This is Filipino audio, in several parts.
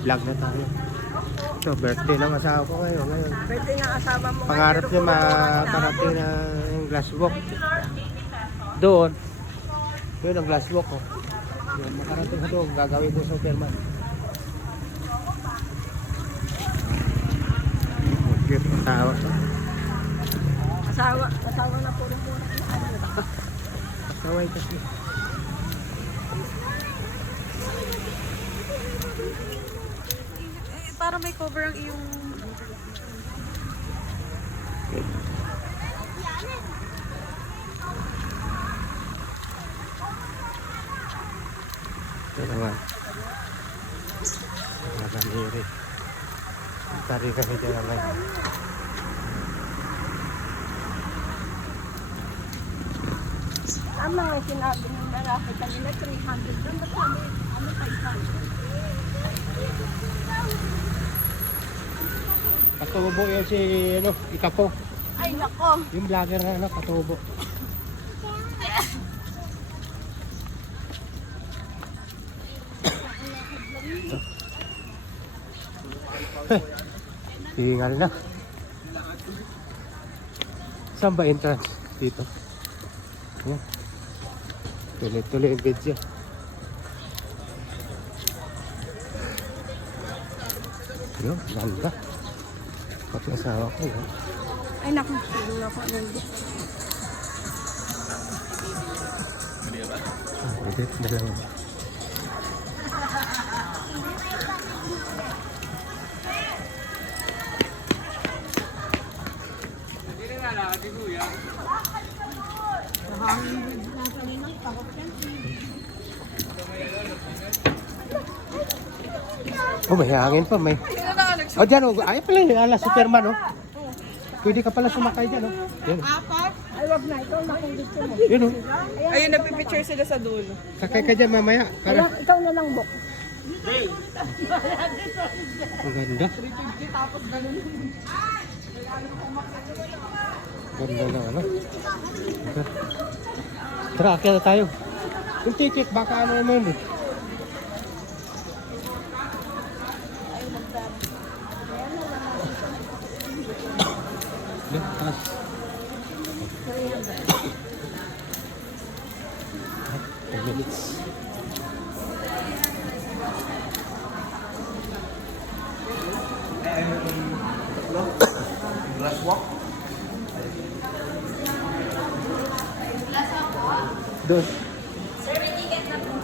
Vlog na tayo. So, birthday ng asawa ko ngayon. Birthday ng asawa mo. Pangarap niya makarating na yung glass walk. Doon. Yun ang glass walk ko. Yun, makarating ko doon. Gagawin ko sa Superman. Cute asawa ko. Asawa na puro-puro. Kaway kasi. Para may cover ang iyong... Ito naman. Nakamiri. Tari kami dyan naman. Tama nga sinabi ng lalaki kanina 300 doon. Ba't sabi, 500? Katubo yan si, Ikapo. Ay, nako. Yung vlogger na, katubo. Hingal na. Saan ba entrance? Dito. Yan. Tuloy-tuloy yung video. Yun, ganda. Pati asawa ko yun. Ay, naku. Siguro ako nandito. Pwede, dalawa. Oh, may hangin pa, may. Oh, dyan, oh. Ay, pala yung ala, Superman, oh. Pwede ka pala sumakay dyan, oh. Yan. Ay, wag na. Ikaw na kung gusto mo. Yun, oh. Ayun, nagpipicture sila sa dulo. Sakay ka dyan mamaya. Para. Ikaw na lang, Bok. Ang ganda. Ganda na, ano. Tara, akya na tayo. Yung ticket, baka ano naman, eh. Yan, taas. 10 minutes. Glass walk? Doon. Sir, may ticket na po.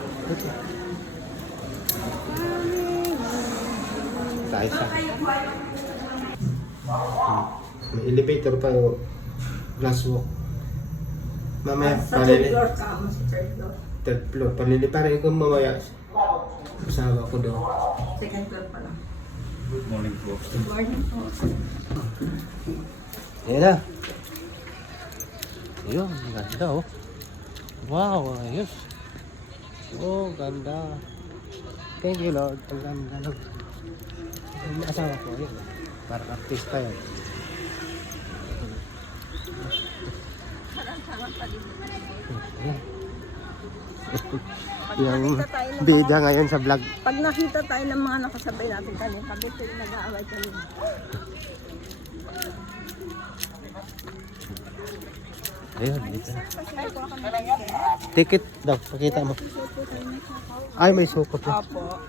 Tayo sa. May elevator pa yung glass walk. Mamaya, palili. Third floor. Palili pa rin kung mamaya. Kasama ko doon. Second floor pa lang. Good morning po. Good morning po. Ayan na. Ayun, ganda oh. Wow, ayos. Oh, ganda. Thank you Lord. Ang ganda lang. Yung asawa ko, ayun. Parang artista yan. Yung bida ngayon sa vlog. Pag nakita tayo ng mga nakasabay natin kanina, sabi ko yung nag-aaway kanina. Ayun, dito na. Ticket daw, pakita mo. Ay, may sukot na. Apo.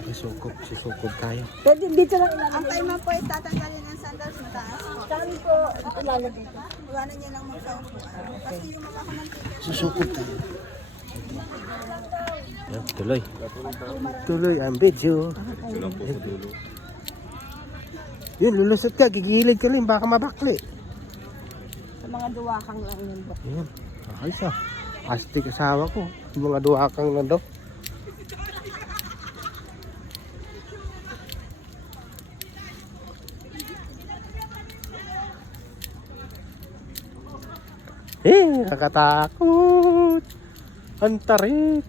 May sukot, si sukot tayo. Pwede dito lang Ang time mo po ay tatanggalin ang sandals mataas. Saan po ilalagay dito? Iwanan niya lang mo sa upuan. Kasi yung ako ng ticket. Susukot tayo. Yan, tuloy. Tuloy ang video. Yun, lulusot ka, gigilid ka rin, baka mabakli. Sa mga duwakang lang yun, Bok. Yan, ayos ah. Astig asawa ko. Yung mga duwakang na daw. Nakakatakot. Ang tarik.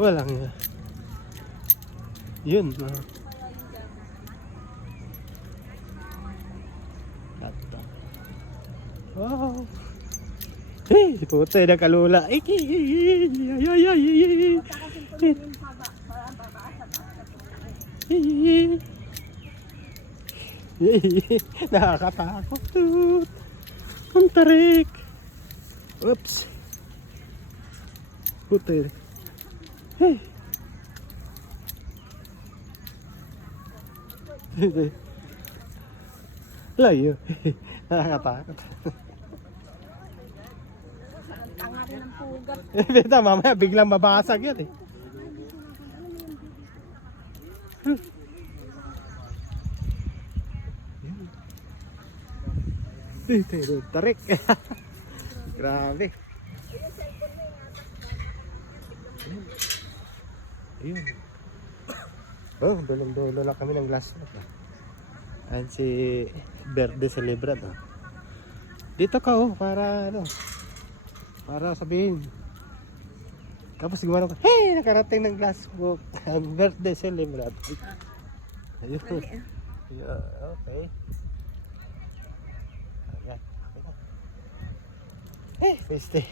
Walang yun. Wow. Hey, puta, nakalula. Ay, ay, ay, ay, ay, ay. Nakakatakot. Ang tarik. Oops. Puta. Hey. Layo. Nakakatakot. Tanga rin ng pugat. Beta, mamaya biglang mabasag yun eh. Tarik. Grabe. Ayun. Oh, dulong-dulo lang kami ng glass. Ayan si Verde Celebrant. Oh. Dito ka oh, para ano. Para sabihin. Tapos gumano ko, hey, nakarating ng glass book. Ang Verde Celebrant. Ayun. Yeah, okay. Ayan. Eh, peste.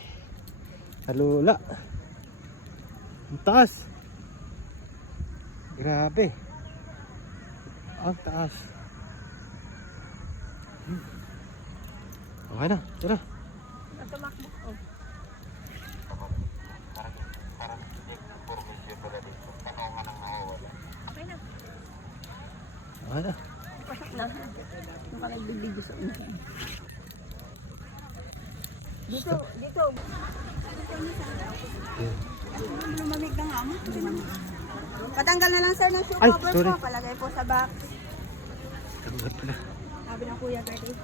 Halula. Ang taas. Grabe. Ang taas. Okay na, tara. Tumakbo. Oh. Okay na. Okay na. Pasok na. Yung ka nagbibigyo sa una. Dito, dito. Lumamig na nga mo. Patanggal na lang sir ng shoe Ay, cover sorry. po. Palagay po sa box. Tanggap na. Sabi ng kuya, Gertie.